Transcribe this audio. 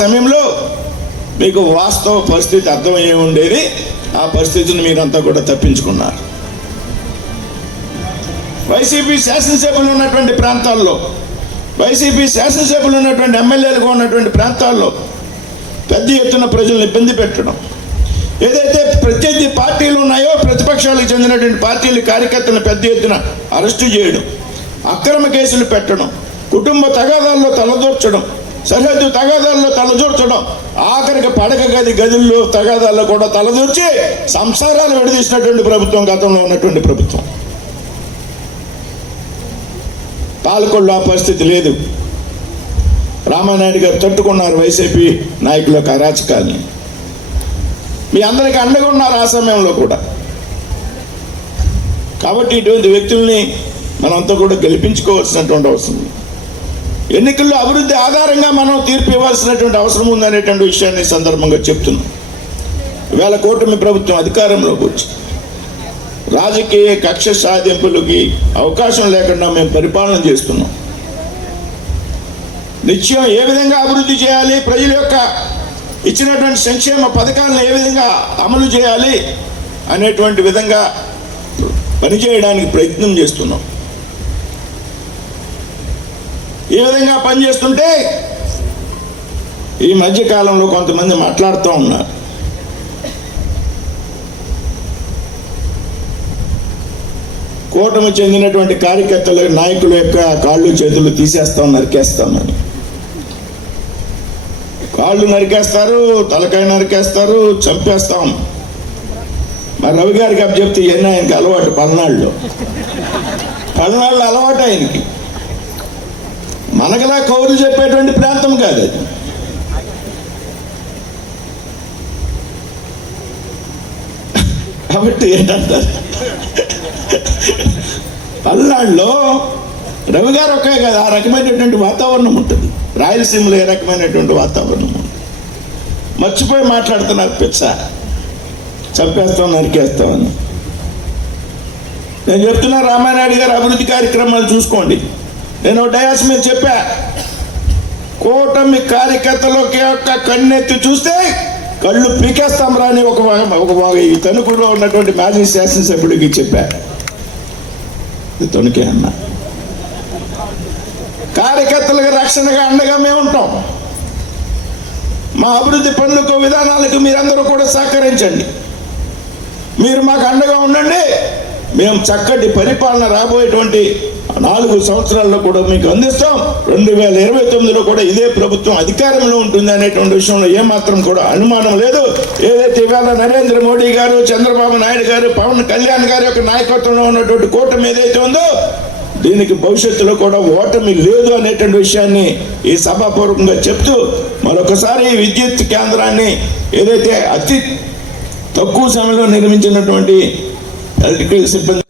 సమయంలో మీకు వాస్తవ పరిస్థితి అర్థమయ్యే ఉండేది. ఆ పరిస్థితిని మీరంతా కూడా తప్పించుకున్నారు. వైసీపీ శాసనసభలు ఉన్నటువంటి ప్రాంతాల్లో వైసీపీ శాసనసభలు ఉన్నటువంటి ఎమ్మెల్యేలుగా ఉన్నటువంటి ప్రాంతాల్లో పెద్ద ఎత్తున ప్రజలను ఇబ్బంది పెట్టడం. ఏదైతే ప్రత్యర్థి పార్టీలు ఉన్నాయో ప్రతిపక్షాలకు చెందినటువంటి పార్టీల కార్యకర్తలను పెద్ద ఎత్తున అరెస్టు చేయడం అక్రమ కేసులు పెట్టడం కుటుంబ తగాదాల్లో తలదూర్చడం సరిహద్దు తగాదాల్లో తలదూర్చడం ఆఖరికి పడక గది గదుల్లో తగాదాల్లో కూడా తలదూర్చి సంసారాలు విడదీసినటువంటి ప్రభుత్వం గతంలో ఉన్నటువంటి ప్రభుత్వం. పాలకొళ్ళు ఆ పరిస్థితి లేదు. రామానాయుడు గారు తట్టుకున్నారు వైసీపీ నాయకుల యొక్క అరాచకాన్ని మీ అందరికీ అండగా ఉన్నారు ఆ సమయంలో కూడా. కాబట్టి ఇటువంటి వ్యక్తుల్ని మనంతా కూడా గెలిపించుకోవాల్సినటువంటి అవసరం ఉంది. ఎన్నికల్లో అభివృద్ధి ఆధారంగా మనం తీర్పు ఇవ్వాల్సినటువంటి అవసరం ఉందనేటువంటి విషయాన్ని సందర్భంగా చెప్తున్నాం. వేల కూటమి ప్రభుత్వం అధికారంలోకి వచ్చి రాజకీయ కక్ష సాధింపులకి అవకాశం లేకుండా మేము పరిపాలన చేస్తున్నాం. నిత్యం ఏ విధంగా అభివృద్ధి చేయాలి? ప్రజల యొక్క ఇచ్చినటువంటి సంక్షేమ పథకాలను ఏ విధంగా అమలు చేయాలి? అనేటువంటి విధంగా పనిచేయడానికి ప్రయత్నం చేస్తున్నాం. ఈ విధంగా పనిచేస్తుంటే ఈ మధ్య కాలంలో కొంతమంది మాట్లాడుతూ ఉన్నారు. కూటమి చెందినటువంటి కార్యకర్తల నాయకుల యొక్క కాళ్ళు చేతులు తీసేస్తాం నరికేస్తామని కాళ్ళు నరికేస్తారు తలకాయ నరికేస్తారు చంపేస్తాం. మరి రవి గారికి అప్పు చెప్తే ఇవన్నీ ఆయనకి అలవాటు పల్నాడులో పల్నాడులో అలవాటు ఆయనకి. మనకలా కౌరులు చెప్పేటువంటి ప్రాంతం కాదు కాబట్టి ఏంటంటారు పల్నాడులో రవి గారు ఒకే కదా ఆ రకమైనటువంటి వాతావరణం ఉంటుంది. రాయలసీమలో ఏ రకమైనటువంటి వాతావరణం ఉంటుంది? మర్చిపోయి మాట్లాడుతున్నారు పిచ్చ. చంపేస్తాం నరికేస్తామని నేను చెప్తున్నా రామానాయుడు గారు అభివృద్ధి కార్యక్రమాలు చూసుకోండి. నేను డయాస్ మీద చెప్పా. కూటమి కార్యకర్తలోకి యొక్క కన్నెత్తి చూస్తే కళ్ళు పీకేస్తాం రాని ఒక ఒక ఈ తణుకులో ఉన్నటువంటి మాజీ శాసనసభ్యుడికి చెప్పా. ఇది తొణికే అన్న. కార్యకర్తలకు రక్షణగా అండగా మేము ఉంటాం. మా అభివృద్ధి పనులకు విధానాలకు మీరందరూ కూడా సహకరించండి. మీరు మాకు అండగా ఉండండి. మేము చక్కటి పరిపాలన రాబోయేటువంటి నాలుగు సంవత్సరాల్లో కూడా మీకు అందిస్తాం. రెండు వేల ఇరవై తొమ్మిదిలో కూడా ఇదే ప్రభుత్వం అధికారంలో ఉంటుంది అనేటువంటి విషయంలో ఏమాత్రం కూడా అనుమానం లేదు. ఏదైతే ఇవాళ నరేంద్ర మోడీ గారు చంద్రబాబు నాయుడు గారు పవన్ కళ్యాణ్ గారి యొక్క నాయకత్వంలో ఉన్నటువంటి కూటమి ఏదైతే ఉందో దీనికి భవిష్యత్తులో కూడా ఓటమి లేదు అనేటువంటి విషయాన్ని ఈ సభాపూర్వకంగా చెప్తూ మరొకసారి ఈ విద్యుత్ కేంద్రాన్ని ఏదైతే అతి తక్కువ సమయంలో నిర్మించినటువంటి அதுக்கு சிப்பந்த